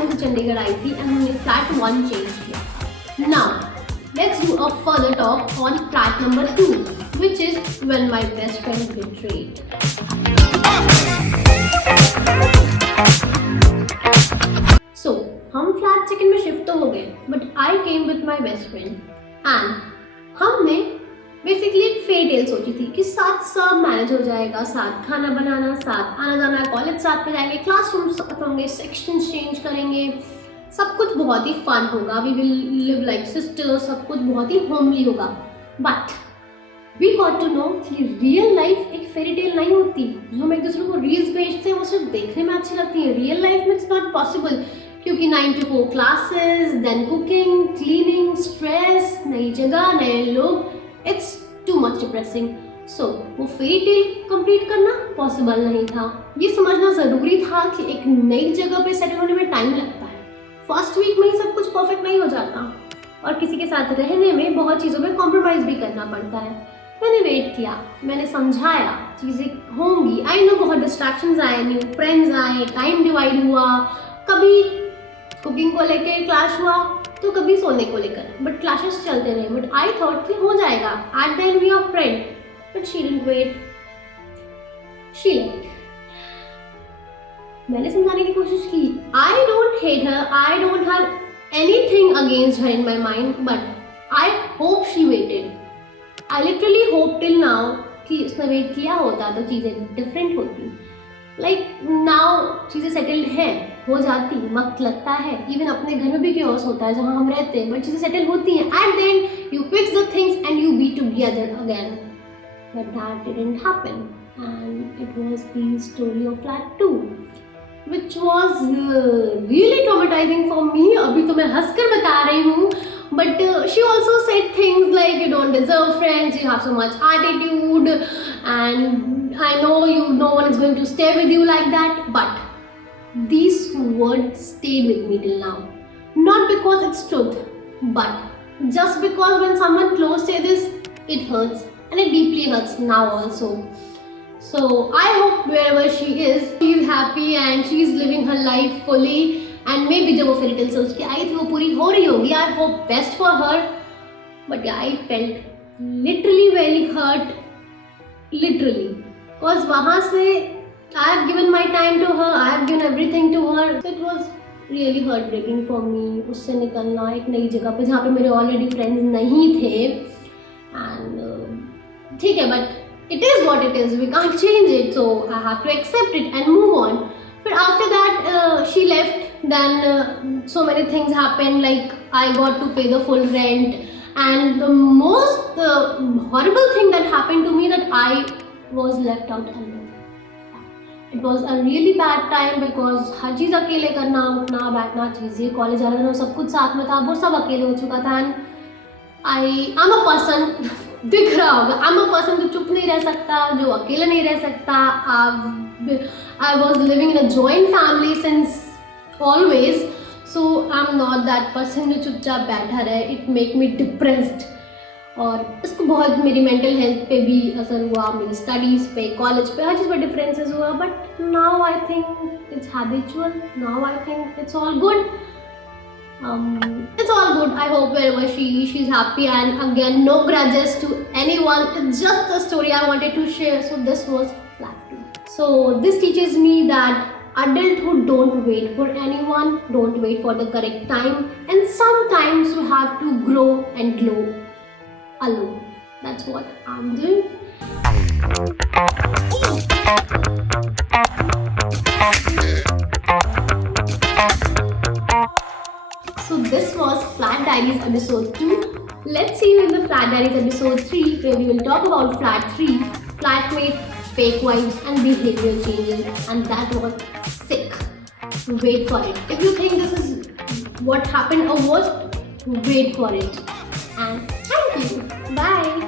लखनऊ से चंडीगढ़ आई थी एंड हमने फ्लैट 1 चेंज किया। Now let's do a further talk on flat number 2 which is when my best friend betrayed. So हम flat second में shift तो हो गए but I came with my best friend and हमने basically एक fair सोची थी कि साथ सब मैनेज हो जाएगा, साथ खाना बनाना, साथ आना जाना, कॉलेज साथ में जाएंगे, क्लासरूम साथ होंगे, सेक्शन चेंज करेंगे, सब कुछ बहुत ही फन होगा, we will live like sisters, सब कुछ बहुत ही होमली होगा। But we got to know कि रियल लाइफ एक फेरी टेल नहीं होती। जो हम एक दूसरे को रील्स भेजते हैं वो सिर्फ देखने में अच्छी लगती है, रियल लाइफ में इट्स नॉट पॉसिबल, क्योंकि 9 to 4 classes, then cooking, cleaning, stress, नई जगह, नए लोग, it's too much depressing. So वो फेरी टेल कंप्लीट करना पॉसिबल नहीं था। ये समझना ज़रूरी था कि एक नई जगह पे सेटल होने में टाइम लगता है, फर्स्ट वीक में ही सब कुछ परफेक्ट नहीं हो जाता और किसी के साथ रहने में बहुत चीज़ों में कॉम्प्रोमाइज़ भी करना पड़ता है। मैंने वेट किया, मैंने समझाया चीज़ें होंगी, आई नो बहुत डिस्ट्रैक्शंस आए, न्यू फ्रेंड्स आए, टाइम डिवाइड हुआ, कभी कुकिंग को लेकर क्लैश हुआ तो कभी सोने को लेकर, बट क्लैशेस चलते रहे। बट आई थॉट कि हो जाएगा, at the end we are friend, but she didn't wait, she left. मैंने समझाने की कोशिश की, I don't hate her, I don't have anything against her in my mind, but I hope she waited. I literally hope till now कि उसने wait किया होता तो चीज़ें डिफरेंट होती। लाइक नाउ चीज़ें सेटल्ड हैं, हो जाती, वक्त लगता है, इवन अपने घर में भी क्योस होता है जहाँ हम रहते हैं, बट चीज़ें सेटल होती हैं। Eight the and you fix the things and you be together again, but that didn't happen and it was the story of flat 2 which was really traumatizing for me. अभी तो मैं हंसकर बता रही हूँ, but she also said things like you don't deserve friends, you have so much attitude, and I know no one is going to stay with you like that. But these words stayed with me till now, not because it's truth, but just because when someone close say this, it hurts, and it deeply hurts now also. So I hope wherever she is happy and she is living her life fully, and maybe जब वो fairy tell सोच के आई थी वो पूरी हो रही होगी। I hope best for her, but yeah, I felt literally very hurt, literally, because वहाँ से I have given my time to her, I have given everything to her, so it was really heartbreaking for me। उससे निकलना एक नई जगह पे जहाँ पे मेरे ऑलरेडी फ्रेंड्स नहीं थे, and ठीक है, but it is what it is, we can't change it, so I have to accept it and move on. But after that she left, then so many things happened, like I got to pay the full rent, and the most horrible thing that happened to me, that I was left out alone. It was a really bad time because हर चीज़ अकेले करना, उठना बैठना, चीज़ें college जाना, वो सब कुछ साथ में था, वो सब अकेले हो चुका था। एंड I'm a person दिख रहा होगा, I'm a person जो चुप नहीं रह सकता, जो अकेला नहीं रह सकता। I was living in a joint family since always, so I'm not that person जो चुपचाप बैठा रहे। It make me depressed, और इसको बहुत मेरी मेंटल हेल्थ पे भी असर हुआ, मेरी स्टडीज़ पे, कॉलेज पे, हर चीज़ पे डिफरेंसेस हुआ। But now I think it's habitual, now I think it's all good. It's all good. I hope wherever she's happy, and again, no grudges to anyone. It's just a story I wanted to share. So this was flat 2. So this teaches me that adulthood don't wait for anyone, don't wait for the correct time, and sometimes you have to grow and glow alone. That's what I'm doing. So this was Flat Diaries episode 2. Let's see you in the Flat Diaries episode 3, where we will talk about Flat 3, flatmate, fake wives and behavioral changes, and that was sick. Wait for it. If you think this is what happened or was, wait for it. And thank you. Bye.